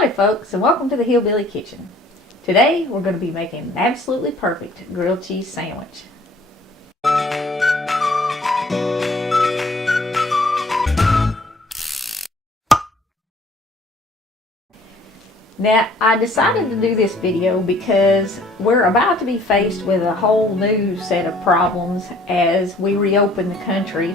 Howdy folks, and welcome to the Hillbilly Kitchen. Today we're going to be making an absolutely perfect grilled cheese sandwich. Now, I decided to do this video because we're about to be faced with a whole new set of problems as we reopen the country,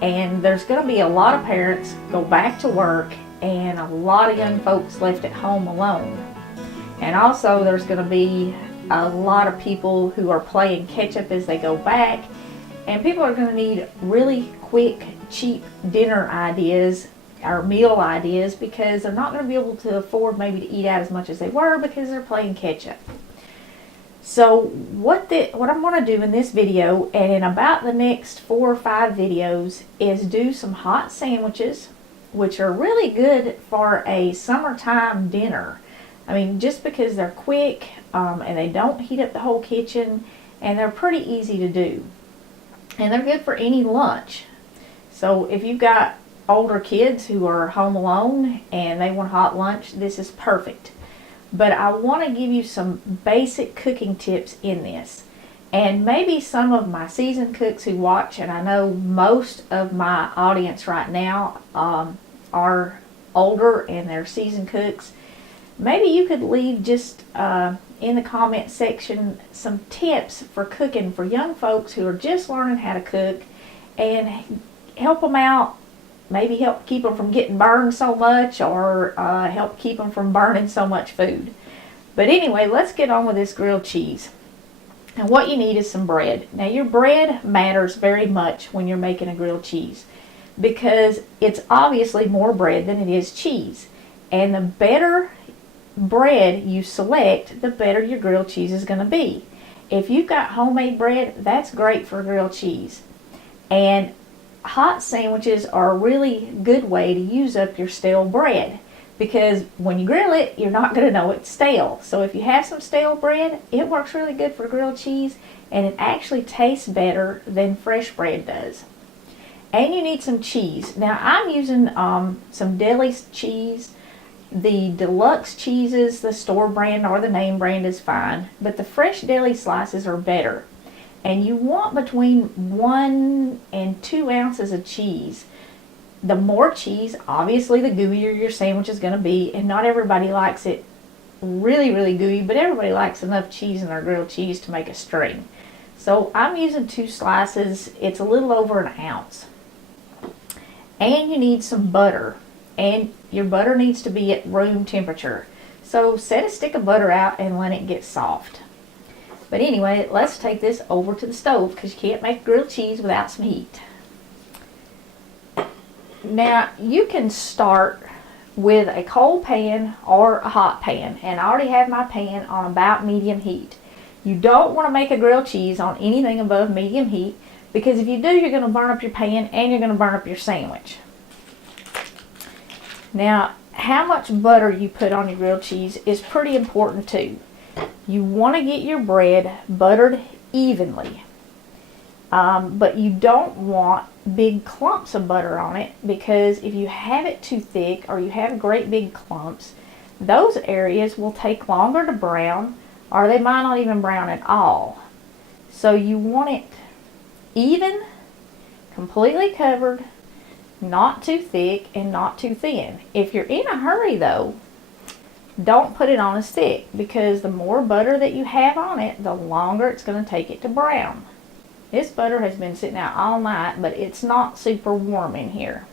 and there's going to be a lot of parents go back to work and a lot of young folks left at home alone. And also there's going to be a lot of people who are playing catch up as they go back, and people are going to need really quick, cheap dinner ideas or meal ideas because they're not going to be able to afford maybe to eat out as much as they were because they're playing catch up. So what I'm going to do in this video and in about the next 4 or 5 videos is do some hot sandwiches, which are really good for a summertime dinner. I mean, just because they're quick and they don't heat up the whole kitchen, and they're pretty easy to do. And they're good for any lunch. So if you've got older kids who are home alone and they want hot lunch, this is perfect. But I want to give you some basic cooking tips in this. And maybe some of my seasoned cooks who watch, and I know most of my audience right now are older and they're seasoned cooks, maybe you could leave just in the comment section some tips for cooking for young folks who are just learning how to cook, and help them out, maybe help keep them from getting burned so much, or help keep them from burning so much food. But anyway, let's get on with this grilled cheese. And what you need is some bread. Now, your bread matters very much when you're making a grilled cheese, because it's obviously more bread than it is cheese. And the better bread you select, the better your grilled cheese is going to be. If you've got homemade bread, that's great for grilled cheese. And hot sandwiches are a really good way to use up your stale bread, because when you grill it, you're not going to know it's stale. So if you have some stale bread, it works really good for grilled cheese, and it actually tastes better than fresh bread does. And you need some cheese. Now, I'm using some deli cheese. The deluxe cheeses, the store brand or the name brand is fine, but the fresh deli slices are better. And you want between 1 and 2 ounces of cheese. The more cheese, obviously the gooier your sandwich is going to be, and not everybody likes it really, really gooey, but everybody likes enough cheese in their grilled cheese to make a string. So I'm using 2 slices. It's a little over an ounce. And you need some butter, and your butter needs to be at room temperature. So set a stick of butter out and let it get soft. But anyway, let's take this over to the stove, because you can't make grilled cheese without some heat. Now, you can start with a cold pan or a hot pan, and I already have my pan on about medium heat. You don't want to make a grilled cheese on anything above medium heat, because if you do, you're going to burn up your pan and you're going to burn up your sandwich. Now, how much butter you put on your grilled cheese is pretty important too. You want to get your bread buttered evenly, but you don't want big clumps of butter on it, because if you have it too thick or you have great big clumps, those areas will take longer to brown, or they might not even brown at all. So you want it even, completely covered, not too thick and not too thin. If you're in a hurry though, don't put it on a stick, because the more butter that you have on it, the longer it's going to take it to brown. This butter has been sitting out all night, but it's not super warm in here.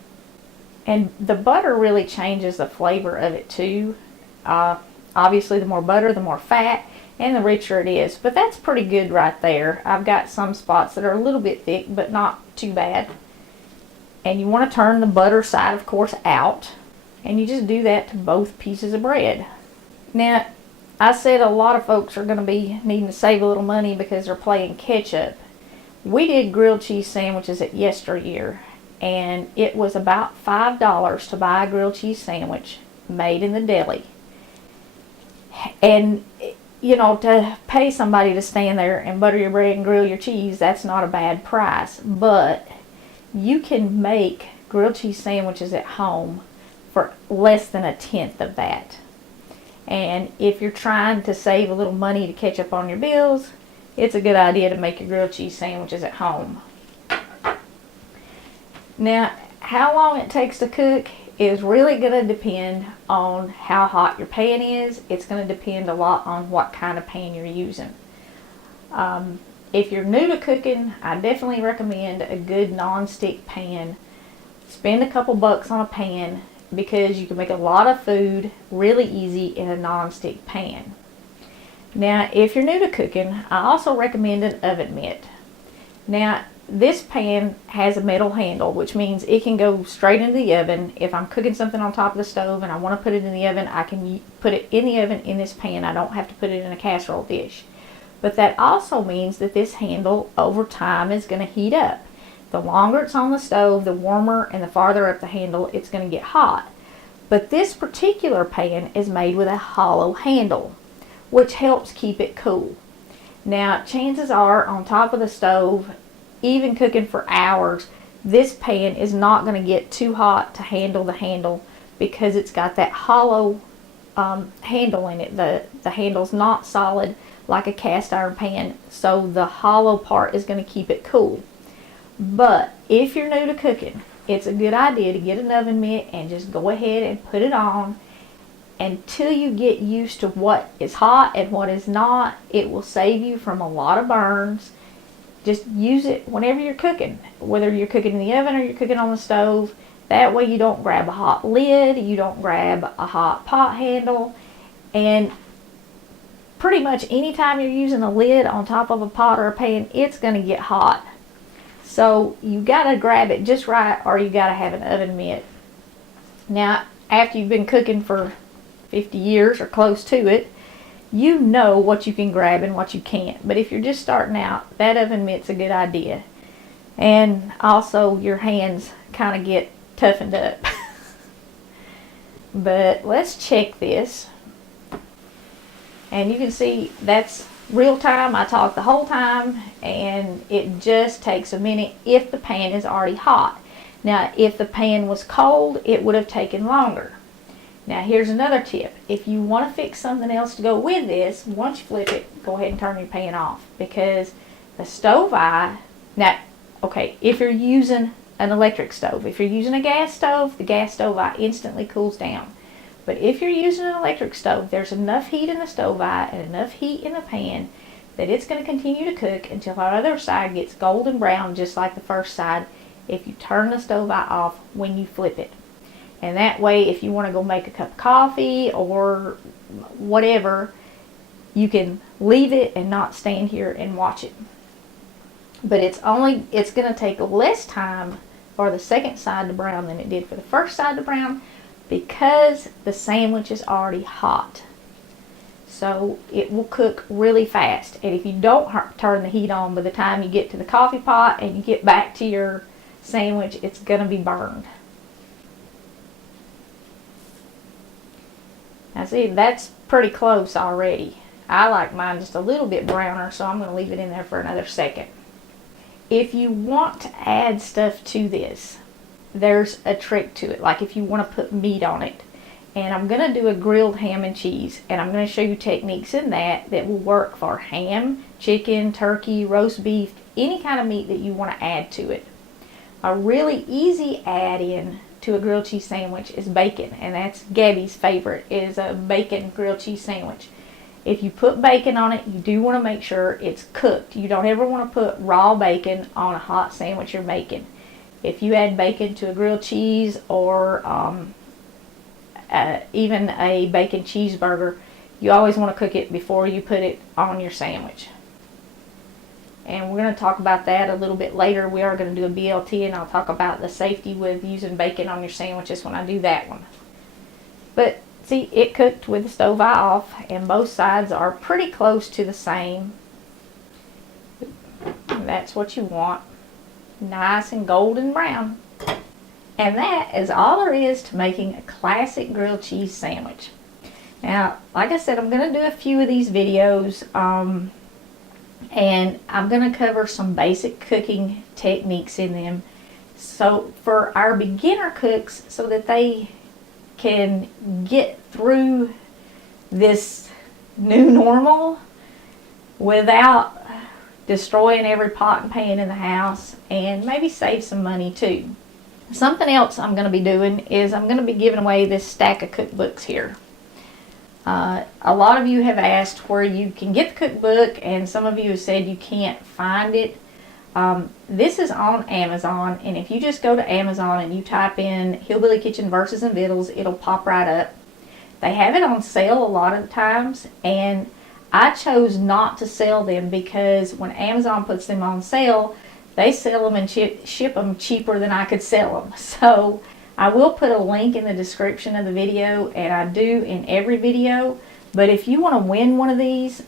And the butter really changes the flavor of it too. Obviously, the more butter, the more fat, and the richer it is. But that's pretty good right there. I've got some spots that are a little bit thick, but not too bad. And you want to turn the butter side, of course, out. And you just do that to both pieces of bread. Now, I said a lot of folks are going to be needing to save a little money because they're playing catch up. We did grilled cheese sandwiches at yesteryear, and it was about $5 to buy a grilled cheese sandwich made in the deli. And, you know, to pay somebody to stand there and butter your bread and grill your cheese, that's not a bad price. But you can make grilled cheese sandwiches at home for less than 1/10 of that. And if you're trying to save a little money to catch up on your bills, it's a good idea to make your grilled cheese sandwiches at home. Now, how long it takes to cook is really going to depend on how hot your pan is. It's going to depend a lot on what kind of pan you're using. If you're new to cooking, I definitely recommend a good non-stick pan. Spend a couple bucks on a pan because you can make a lot of food really easy in a non-stick pan. Now, if you're new to cooking, I also recommend an oven mitt. Now, this pan has a metal handle, which means it can go straight into the oven. If I'm cooking something on top of the stove and I want to put it in the oven, I can put it in the oven in this pan. I don't have to put it in a casserole dish. But that also means that this handle over time is going to heat up. The longer it's on the stove, the warmer, and the farther up the handle, it's going to get hot. But this particular pan is made with a hollow handle, which helps keep it cool. Now, chances are on top of the stove, even cooking for hours, this pan is not going to get too hot to handle the handle because it's got that hollow handle in it. The handle's not solid like a cast iron pan, so the hollow part is going to keep it cool. But if you're new to cooking, it's a good idea to get an oven mitt and just go ahead and put it on until you get used to what is hot and what is not. It will save you from a lot of burns. Just use it whenever you're cooking, whether you're cooking in the oven or you're cooking on the stove. That way you don't grab a hot lid, you don't grab a hot pot handle, and pretty much anytime you're using a lid on top of a pot or a pan, it's going to get hot. So you got to grab it just right, or you got to have an oven mitt. Now, after you've been cooking for 50 years or close to it, you know what you can grab and what you can't. But if you're just starting out, that oven mitt's a good idea. And also your hands kind of get toughened up. But let's check this. And you can see that's real time. I talk the whole time, and it just takes a minute if the pan is already hot. Now, if the pan was cold, it would have taken longer. Now, here's another tip. If you want to fix something else to go with this, once you flip it, go ahead and turn your pan off, because the stove eye, now, okay, if you're using an electric stove, if you're using a gas stove, the gas stove eye instantly cools down. But if you're using an electric stove, there's enough heat in the stove eye and enough heat in the pan that it's going to continue to cook until the other side gets golden brown, just like the first side, if you turn the stove eye off when you flip it. And that way, if you want to go make a cup of coffee or whatever, you can leave it and not stand here and watch it. But it's going to take less time for the second side to brown than it did for the first side to brown, because the sandwich is already hot. So it will cook really fast. And if you don't turn the heat on by the time you get to the coffee pot and you get back to your sandwich, it's going to be burned. Now see, that's pretty close already. I like mine just a little bit browner, so I'm going to leave it in there for another second. If you want to add stuff to this, there's a trick to it. Like if you want to put meat on it. And I'm going to do a grilled ham and cheese, and I'm going to show you techniques in that will work for ham, chicken, turkey, roast beef, any kind of meat that you want to add to it. A really easy add-in to a grilled cheese sandwich is bacon, and that's Gabby's favorite, is a bacon grilled cheese sandwich. If you put bacon on it, you do want to make sure it's cooked. You don't ever want to put raw bacon on a hot sandwich you're making. If you add bacon to a grilled cheese or even a bacon cheeseburger, you always want to cook it before you put it on your sandwich. And we're going to talk about that a little bit later. We are going to do a BLT, and I'll talk about the safety with using bacon on your sandwiches when I do that one. But see, it cooked with the stove eye off, and both sides are pretty close to the same. And that's what you want. Nice and golden brown. And that is all there is to making a classic grilled cheese sandwich. Now, like I said, I'm going to do a few of these videos, and I'm going to cover some basic cooking techniques in them. So for our beginner cooks, so that they can get through this new normal without destroying every pot and pan in the house, and maybe save some money too. Something else I'm going to be doing is I'm going to be giving away this stack of cookbooks here. A lot of you have asked where you can get the cookbook, and some of you have said you can't find it. This is on Amazon, and if you just go to Amazon and you type in Hillbilly Kitchen Verses and Vittles, it'll pop right up. They have it on sale a lot of the times, and I chose not to sell them because when Amazon puts them on sale, they sell them and ship them cheaper than I could sell them. So I will put a link in the description of the video, and I do in every video. But if you want to win one of these,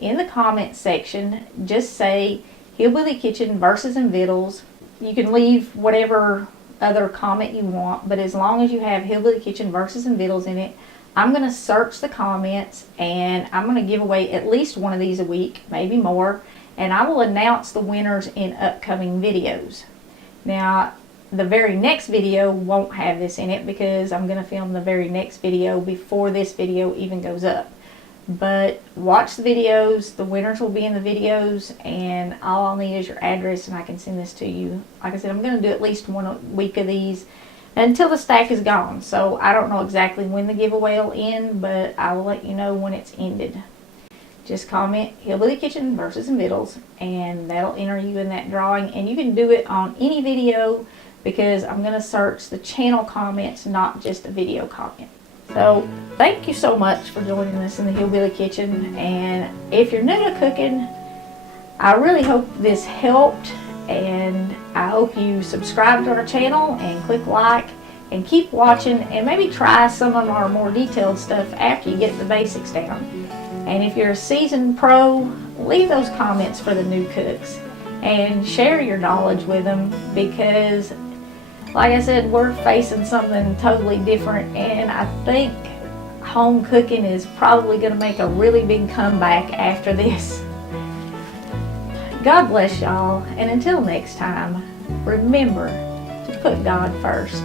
in the comment section, just say Hillbilly Kitchen Verses and Vittles. You can leave whatever other comment you want, but as long as you have Hillbilly Kitchen Verses and Vittles in it, I'm going to search the comments, and I'm going to give away at least one of these a week, maybe more, and I will announce the winners in upcoming videos. Now, the very next video won't have this in it because I'm going to film the very next video before this video even goes up. But watch the videos, the winners will be in the videos, and all I'll need is your address and I can send this to you. Like I said, I'm going to do at least 1 week of these until the stack is gone. So I don't know exactly when the giveaway will end, but I will let you know when it's ended. Just comment Hillbilly Kitchen Verses and Vittles, and that'll enter you in that drawing. And you can do it on any video because I'm going to search the channel comments, not just the video comment. So thank you so much for joining us in the Hillbilly Kitchen. And if you're new to cooking, I really hope this helped. And I hope you subscribe to our channel and click like and keep watching, and maybe try some of our more detailed stuff after you get the basics down. And if you're a seasoned pro, leave those comments for the new cooks and share your knowledge with them, because like I said, we're facing something totally different, and I think home cooking is probably going to make a really big comeback after this. God bless y'all, and until next time, remember to put God first.